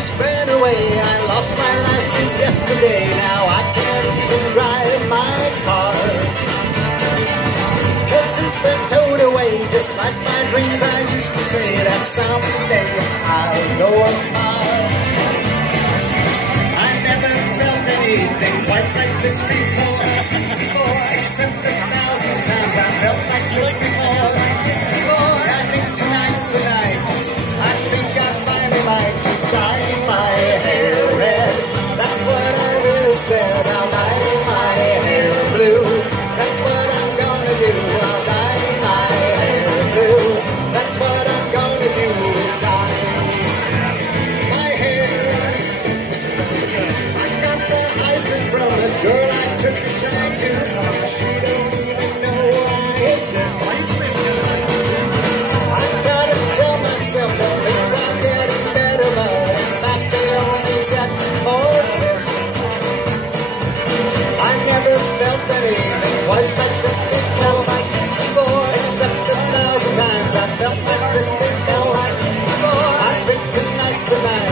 just ran away. I lost my license yesterday. Now I can't even drive my car. 'Cause it's been towed away, just like my dreams. I used to say that someday I'll go far. I never felt anything quite like this before. Except 1,000 times I felt like this before. I think tonight's the night. I think I finally might just dye my hair red. That's what I really said. I'll dye my hair blue. That's what I'm gonna do. I'll dye my hair blue. That's what I'm gonna do, is dye my hair. I got the Iceland from the girl I took a shine to. She don't even know I exist. I try to tell myself that things are getting better, but in fact they only get more worse. I never felt anything quite like this before. Except 1,000 times I felt like this before. I think tonight's the night.